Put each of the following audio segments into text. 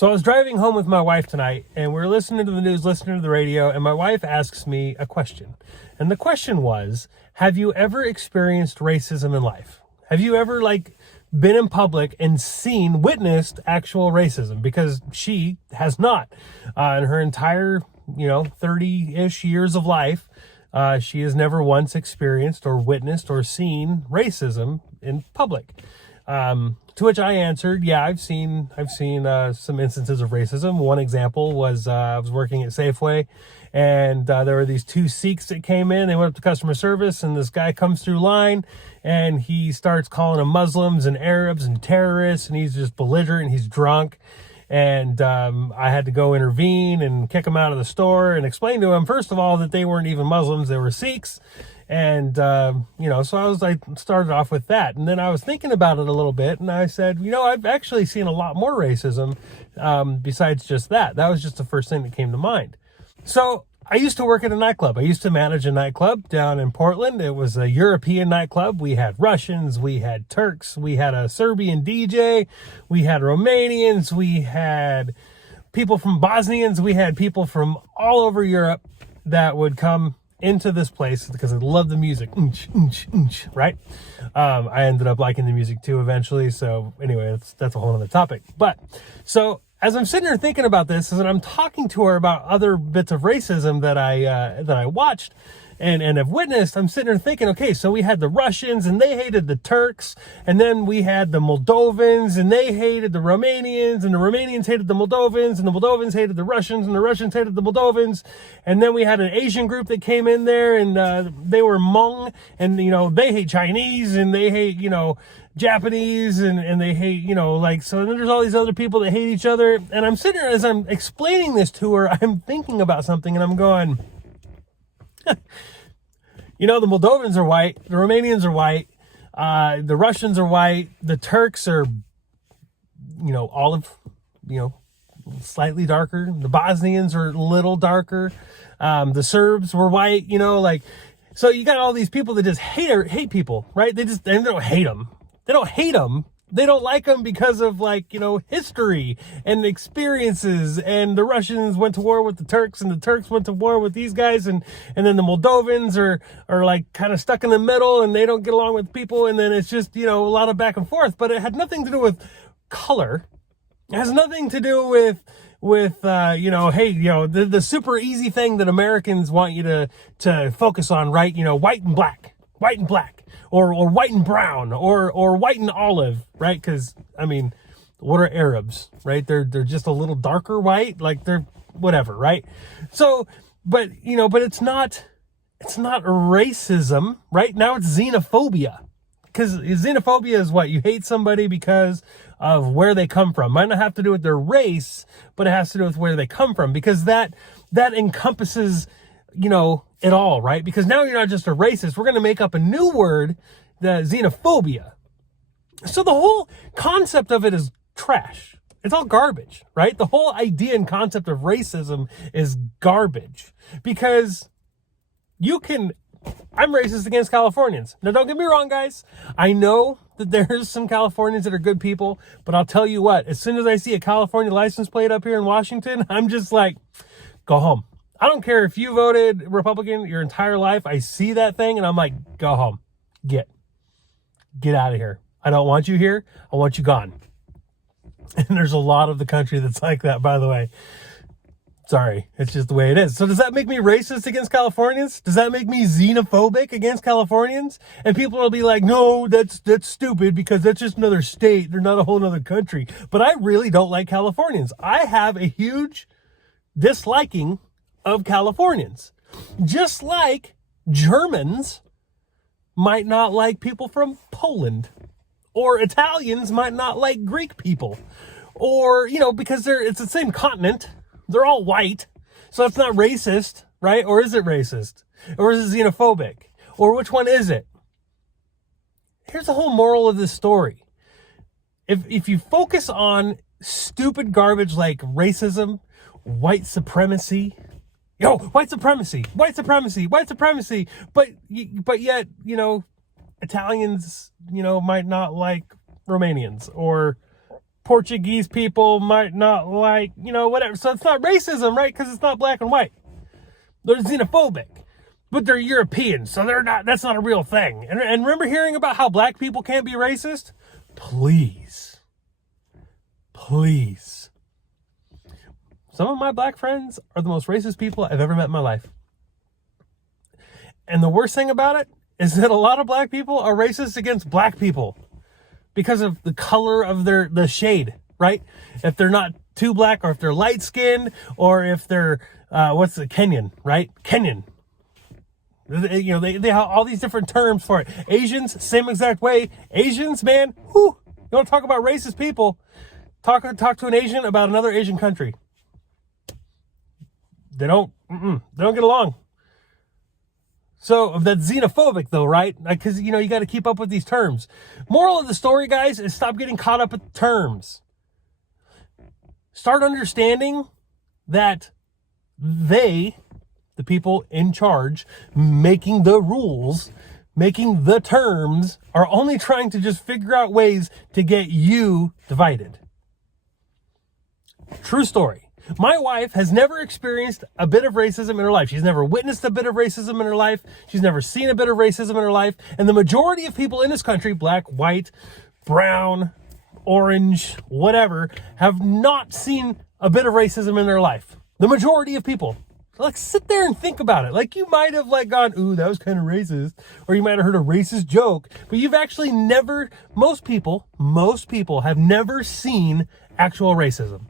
So I was driving home with my wife tonight, and we were listening to the news, listening to the radio, and my wife asks me a question. And the question was, have you ever experienced racism in life? Have you ever, been in public and witnessed actual racism? Because she has not. In her entire, 30-ish years of life, she has never once experienced or witnessed or seen racism in public. To which I answered, yeah, I've seen some instances of racism. One example was I was working at Safeway, and there were these two Sikhs that came in. They went up to customer service, and this guy comes through line, and he starts calling them Muslims and Arabs and terrorists, and he's just belligerent, and he's drunk. And I had to go intervene and kick him out of the store and explain to him, first of all, that they weren't even Muslims, they were Sikhs. And, so I started off with that. And then I was thinking about it a little bit, and I said, I've actually seen a lot more racism besides just that. That was just the first thing that came to mind. So I used to work at a nightclub. I used to manage a nightclub down in Portland. It was a European nightclub. We had Russians, we had Turks, we had a Serbian DJ, we had Romanians, we had people from Bosnians, we had people from all over Europe that would come into this place because I love the music, right? I ended up liking the music too eventually. So anyway, that's a whole other topic. But so as I'm sitting here thinking about this, and I'm talking to her about other bits of racism that I watched and have witnessed, I'm sitting there thinking, okay, so we had the Russians and they hated the Turks, and then we had the Moldovans and they hated the Romanians, and the Romanians hated the Moldovans, and the Moldovans hated the Russians, and the Russians hated the Moldovans. And then we had an Asian group that came in there, and they were Hmong, and they hate Chinese, and they hate Japanese, and they hate so then there's all these other people that hate each other. And I'm sitting here, as I'm explaining this to her, I'm thinking about something, and I'm going, the Moldovans are white, the Romanians are white, the Russians are white, the Turks are, olive, slightly darker, the Bosnians are a little darker, the Serbs were white, so you got all these people that just hate people, right? They don't hate them. They don't hate them. They don't like them because of history and experiences. And the Russians went to war with the Turks, and the Turks went to war with these guys. And then the Moldovans are kind of stuck in the middle, and they don't get along with people. And then it's just, a lot of back and forth, but it had nothing to do with color. It has nothing to do with the super easy thing that Americans want you to focus on, right? White and black, or white and brown, or white and olive, right? Because, what are Arabs, right? They're just a little darker white, they're whatever, right? So, but it's not racism, right? Now it's xenophobia. Because xenophobia is what? You hate somebody because of where they come from. Might not have to do with their race, but it has to do with where they come from, because that encompasses, it all, right? Because now you're not just a racist. We're going to make up a new word, the xenophobia. So the whole concept of it is trash. It's all garbage, right? The whole idea and concept of racism is garbage, because I'm racist against Californians. Now, don't get me wrong, guys. I know that there's some Californians that are good people, but I'll tell you what, as soon as I see a California license plate up here in Washington, I'm just like, go home. I don't care if you voted Republican your entire life. I see that thing and I'm like, go home. Get out of here. I don't want you here. I want you gone. And there's a lot of the country that's like that, by the way. Sorry, it's just the way it is. So does that make me racist against Californians? Does that make me xenophobic against Californians? And people will be like, no, that's stupid, because that's just another state. They're not a whole other country. But I really don't like Californians. I have a huge disliking of Californians. Just like Germans might not like people from Poland, or Italians might not like Greek people, or, because it's the same continent. They're all white, so it's not racist, right? Or is it racist? Or is it xenophobic? Or which one is it? Here's the whole moral of this story. If you focus on stupid garbage like racism, white supremacy, white supremacy, but yet, Italians, might not like Romanians, or Portuguese people might not like, whatever. So it's not racism, right? Because it's not black and white. They're xenophobic, but they're European, so that's not a real thing. And remember hearing about how black people can't be racist? Please. Some of my black friends are the most racist people I've ever met in my life. And the worst thing about it is that a lot of black people are racist against black people because of the color of the shade, right? If they're not too black, or if they're light skinned, or if they're Kenyan, right? Kenyan. They have all these different terms for it. Asians, same exact way. Asians, man, whew, you want to talk about racist people? Talk to an Asian about another Asian country. They don't get along. So that's xenophobic though, right? Because, you got to keep up with these terms. Moral of the story, guys, is stop getting caught up with terms. Start understanding that the people in charge, making the rules, making the terms, are only trying to just figure out ways to get you divided. True story. My wife has never experienced a bit of racism in her life. She's never witnessed a bit of racism in her life. She's never seen a bit of racism in her life. And the majority of people in this country, black, white, brown, orange, whatever, have not seen a bit of racism in their life. The majority of people. Sit there and think about it. You might have gone, ooh, that was kind of racist. Or you might have heard a racist joke. But you've actually most people have never seen actual racism.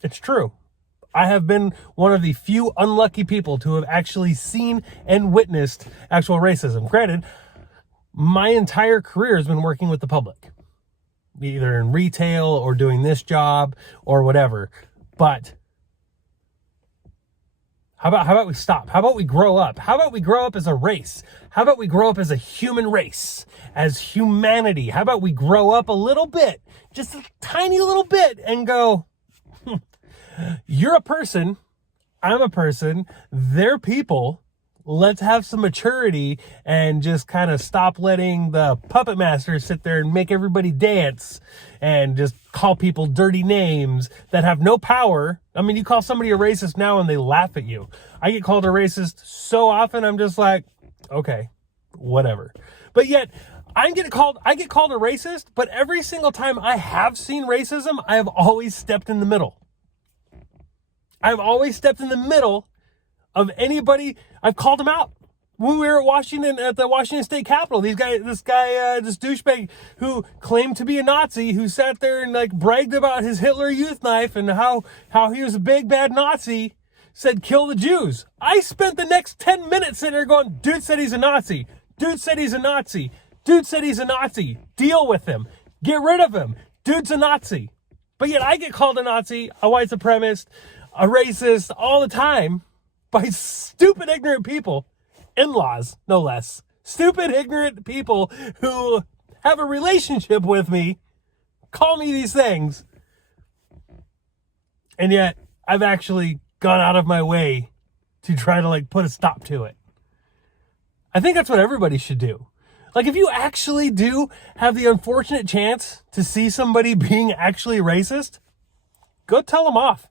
It's true. I have been one of the few unlucky people to have actually seen and witnessed actual racism. Granted, my entire career has been working with the public, either in retail or doing this job or whatever. But how about we stop? How about we grow up? How about we grow up as a race? How about we grow up as a human race, as humanity? How about we grow up a little bit, just a tiny little bit, and go, you're a person, I'm a person, they're people. Let's have some maturity and just kind of stop letting the puppet master sit there and make everybody dance and just call people dirty names that have no power. I mean, you call somebody a racist now and they laugh at you. I get called a racist so often, I'm just like, okay, whatever. But yet, I get called a racist, but every single time I have seen racism, I have always stepped in the middle. I've always stepped in the middle of anybody. I've called them out. When we were at the Washington State Capitol, this douchebag who claimed to be a Nazi, who sat there and bragged about his Hitler Youth knife and how he was a big bad Nazi, said kill the Jews. I spent the next 10 minutes sitting there going, dude said he's a Nazi. Dude said he's a Nazi. Dude said he's a Nazi. Deal with him. Get rid of him. Dude's a Nazi. But yet I get called a Nazi, a white supremacist, a racist all the time by stupid, ignorant people, in-laws, no less. Stupid, ignorant people who have a relationship with me call me these things. And yet I've actually gone out of my way to try to put a stop to it. I think that's what everybody should do. If you actually do have the unfortunate chance to see somebody being actually racist, go tell them off.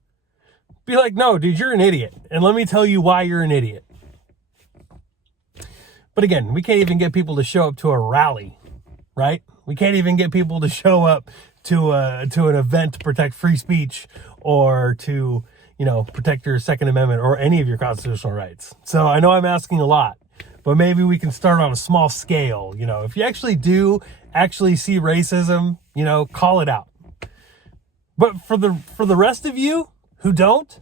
Be like, no, dude, you're an idiot. And let me tell you why you're an idiot. But again, we can't even get people to show up to a rally, right? We can't even get people to show up to an event to protect free speech or to, protect your Second Amendment or any of your constitutional rights. So I know I'm asking a lot, but maybe we can start on a small scale. If you actually see racism, call it out. But for the rest of you who don't,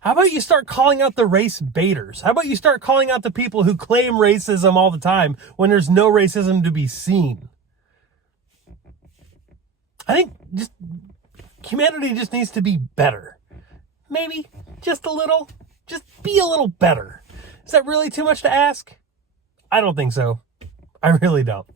how about you start calling out the race baiters? How about you start calling out the people who claim racism all the time when there's no racism to be seen? I think humanity just needs to be better. Maybe just a little. Just be a little better. Is that really too much to ask? I don't think so. I really don't.